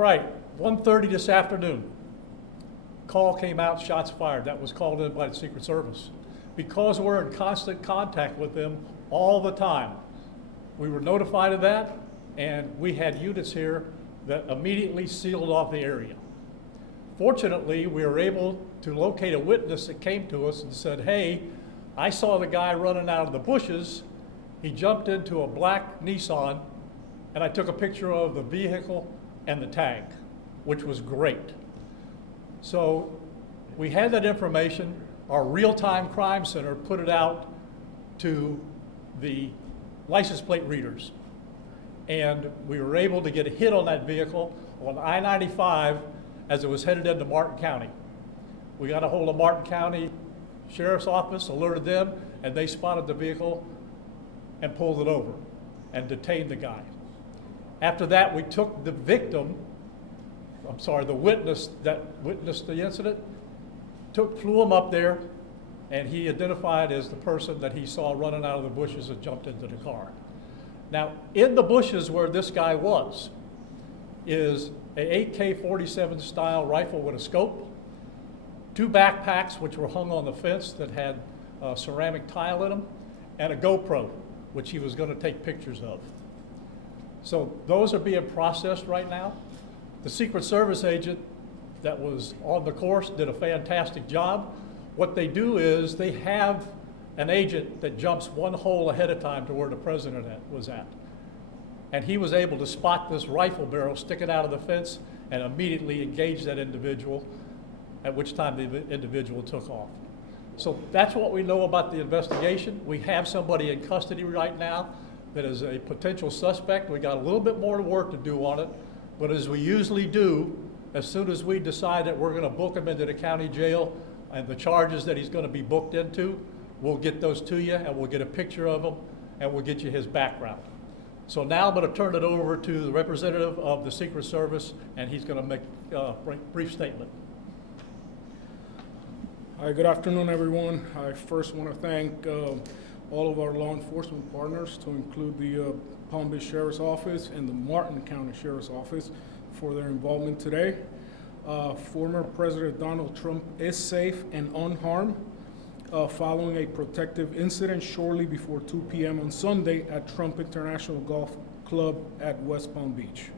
right, 1:30 this afternoon. Call came out, shots fired. That was called in by the Secret Service. Because we're in constant contact with them all the time, we were notified of that, and we had units here that immediately sealed off the area. Fortunately, we were able to locate a witness that came to us and said, hey, I saw the guy running out of the bushes. He jumped into a black Nissan, and I took a picture of the vehicle and the tag, which was great. So we had that information. Our real-time crime center put it out to the license plate readers. And we were able to get a hit on that vehicle on I-95 as it was headed into Martin County. We got a hold of Martin County Sheriff's Office, alerted them, and they spotted the vehicle and pulled it over and detained the guy. After that, we took the the witness that witnessed the incident, flew him up there, and he identified as the person that he saw running out of the bushes and jumped into the car. Now, in the bushes where this guy was is a AK-47 style rifle with a scope, 2 backpacks which were hung on the fence that had ceramic tile in them, and a GoPro, which he was going to take pictures of. So those are being processed right now. The Secret Service agent that was on the course did a fantastic job. What they do is they have an agent that jumps one hole ahead of time to where the president was at. And he was able to spot this rifle barrel sticking out of the fence and immediately engage that individual, at which time the individual took off. So that's what we know about the investigation. We have somebody in custody right now that is a potential suspect. We got a little bit more work to do on it, but as we usually do, as soon as we decide that we're going to book him into the county jail and the charges that he's going to be booked into, we'll get those to you and we'll get a picture of him and we'll get you his background. So now I'm going to turn it over to the representative of the Secret Service, and he's going to make a brief statement. Hi, good afternoon, everyone. I first want to thank all of our law enforcement partners, to include the Palm Beach Sheriff's Office and the Martin County Sheriff's Office, for their involvement today. Former President Donald Trump is safe and unharmed following a protective incident shortly before 2 p.m. on Sunday at Trump International Golf Club at West Palm Beach.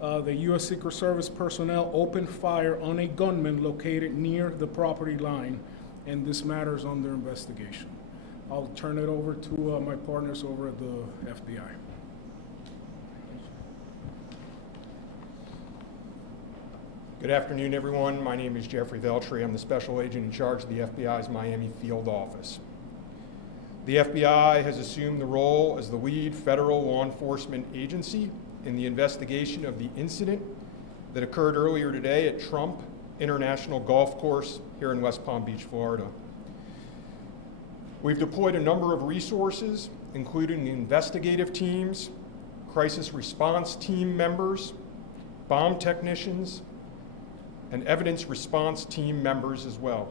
The U.S. Secret Service personnel opened fire on a gunman located near the property line, and this matter is under investigation. I'll turn it over to my partners over at the FBI. Good afternoon, everyone. My name is Jeffrey Veltri. I'm the special agent in charge of the FBI's Miami field office. The FBI has assumed the role as the lead federal law enforcement agency in the investigation of the incident that occurred earlier today at Trump International Golf Course here in West Palm Beach, Florida. We've deployed a number of resources, including investigative teams, crisis response team members, bomb technicians, and evidence response team members as well.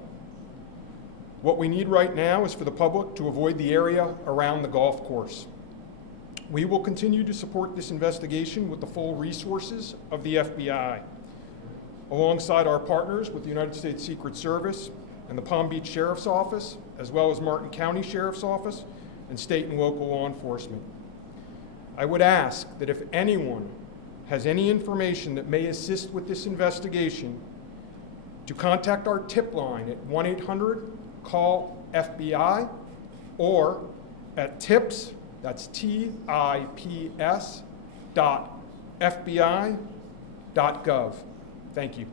What we need right now is for the public to avoid the area around the golf course. We will continue to support this investigation with the full resources of the FBI, alongside our partners with the United States Secret Service and the Palm Beach Sheriff's Office, as well as Martin County Sheriff's Office and state and local law enforcement. I would ask that if anyone has any information that may assist with this investigation, to contact our tip line at 1-800-CALL-FBI or at tips, that's TIPS, .fbi.gov. Thank you.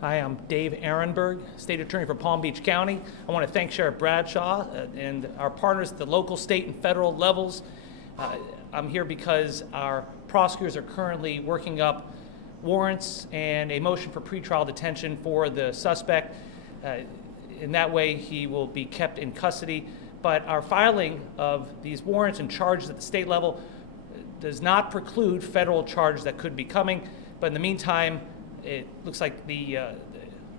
Hi, I'm Dave Ehrenberg, State Attorney for Palm Beach County. I want to thank Sheriff Bradshaw and our partners at the local, state, and federal levels. I'm here because our prosecutors are currently working up warrants and a motion for pretrial detention for the suspect. In that way, he will be kept in custody. But our filing of these warrants and charges at the state level does not preclude federal charges that could be coming. But in the meantime, it looks like the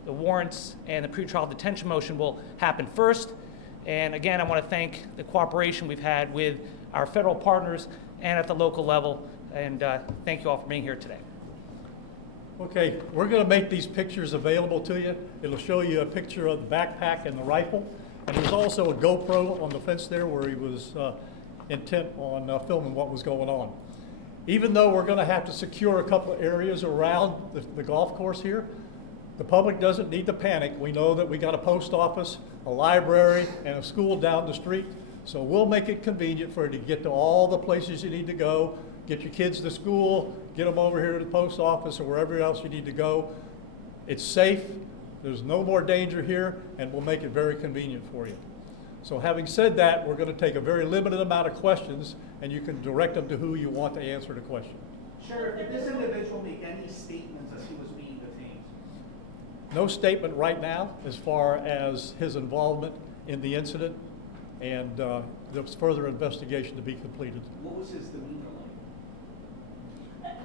warrants and the pretrial detention motion will happen first. And again, I want to thank the cooperation we've had with our federal partners and at the local level. And thank you all for being here today. Okay, we're going to make these pictures available to you. It'll show you a picture of the backpack and the rifle. And there's also a GoPro on the fence there where he was intent on filming what was going on. Even though we're going to have to secure a couple of areas around the golf course here, the public doesn't need to panic. We know that we got a post office, a library, and a school down the street. So we'll make it convenient for you to get to all the places you need to go, get your kids to school, get them over here to the post office or wherever else you need to go. It's safe, there's no more danger here, and we'll make it very convenient for you. So having said that, we're going to take a very limited amount of questions, and you can direct them to who you want to answer the question. Sheriff, did this individual make any statements as he was being detained? No statement right now as far as his involvement in the incident, and there's further investigation to be completed. What was his demeanor like?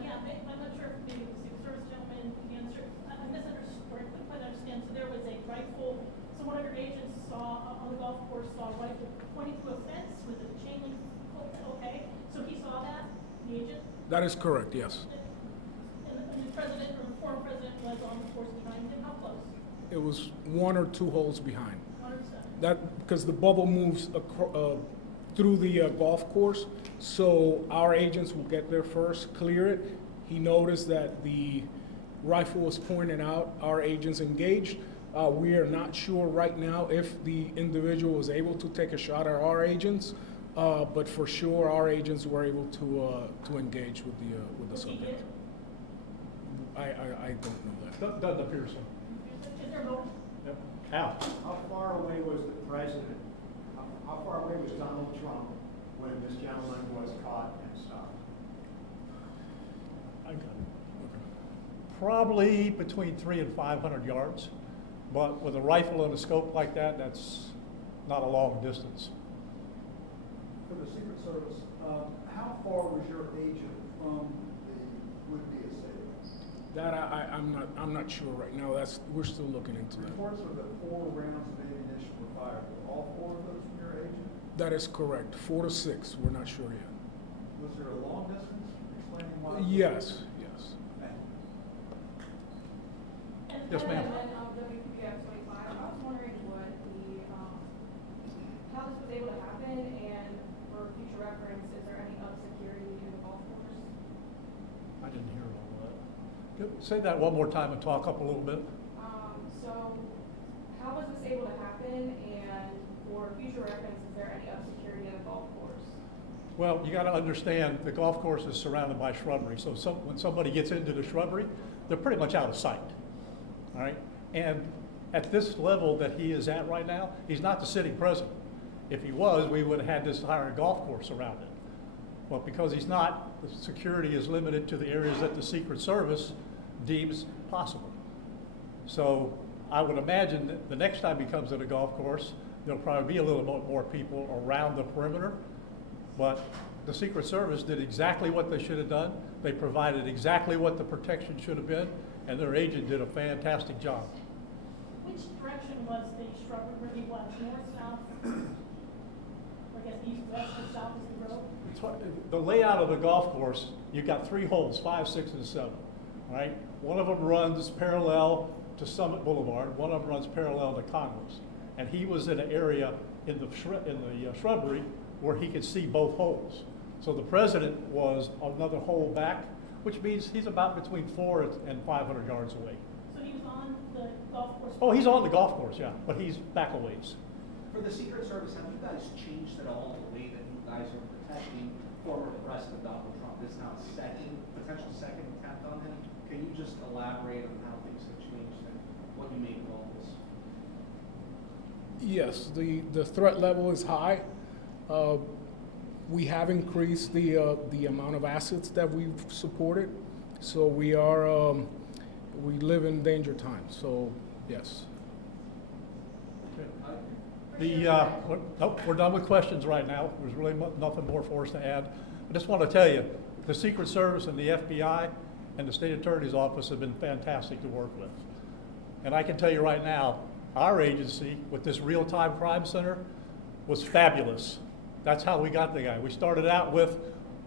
Yeah, I'm not sure if maybe the Secret Service gentleman answered. I misunderstood, or I couldn't quite understand. So there was a rifle, so one of your agents saw, on the golf course, saw a rifle pointing to a fence with a chain link. Okay, so he saw that, the agent? That is correct, yes. And the president, or the former president, was on the course behind him. How close? It was 1 or 2 holes behind. 100%. That, because the bubble moves through the golf course, so our agents will get there first, clear it. He noticed that the rifle was pointed out, our agents engaged. We are not sure right now if the individual was able to take a shot at our agents, but for sure our agents were able to engage with the subject. I don't know that. Doesn't appear so. Is there a motive? Yep. Al? How far away was the president? How far away was Donald Trump when this gentleman was caught and stopped? I got it. Probably between 300 and 500 yards, but with a rifle and a scope like that, that's not a long distance. For the Secret Service, how far was your agent from the would-be assailant? That I'm not sure right now. We're still looking into that. Reports are that 4 rounds of ammunition were fired. Were all 4 of those from your agent? That is correct. 4 to 6. We're not sure yet. Was there a long distance? Explaining why? Yes. Yes, ma'am. WPF 25, I was wondering what how this was able to happen, and for future reference, is there any up security in the golf course? I didn't hear all that. Say that one more time and talk up a little bit. So how was this able to happen, and for future reference, is there any up security in the golf course? Well, you got to understand the golf course is surrounded by shrubbery, so when somebody gets into the shrubbery, they're pretty much out of sight. All right, and at this level that he is at right now, he's not the sitting president. If he was, we would have had this entire golf course around it. But because he's not, the security is limited to the areas that the Secret Service deems possible. So I would imagine that the next time he comes to the golf course, there'll probably be a little bit more people around the perimeter. But the Secret Service did exactly what they should have done. They provided exactly what the protection should have been, and their agent did a fantastic job. Which direction was the shrubbery where he was? North, south? Or I guess east, west, or south is the road? The layout of the golf course, you've got 3 holes, 5, 6, and 7. All right? One of them runs parallel to Summit Boulevard. One of them runs parallel to Congress. And he was in an area in the shrubbery where he could see both holes. So the president was another hole back, which means he's about between 400 and 500 yards away. So he was on the golf course? Oh, he's on the golf course, yeah, but he's back a ways. For the Secret Service, have you guys changed at all the way that you guys are protecting former President Donald Trump? This now potential second attempt on him. Can you just elaborate on how things have changed and what you make of all this? Yes, the threat level is high. We have increased the amount of assets that we've supported, so we live in danger times. So yes. Nope, we're done with questions right now. There's really nothing more for us to add. I just want to tell you, the Secret Service and the FBI and the State Attorney's Office have been fantastic to work with. And I can tell you right now, our agency with this real-time crime center was fabulous. That's how we got the guy. We started out with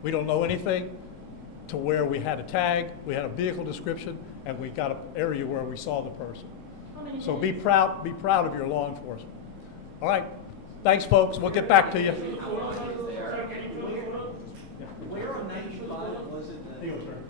We don't know anything to where we had a tag, we had a vehicle description, and we got an area where we saw the person. How many So minutes? be proud of your law enforcement. All right, thanks, folks. We'll get back to you. Where on 95 was it that? Heel turn.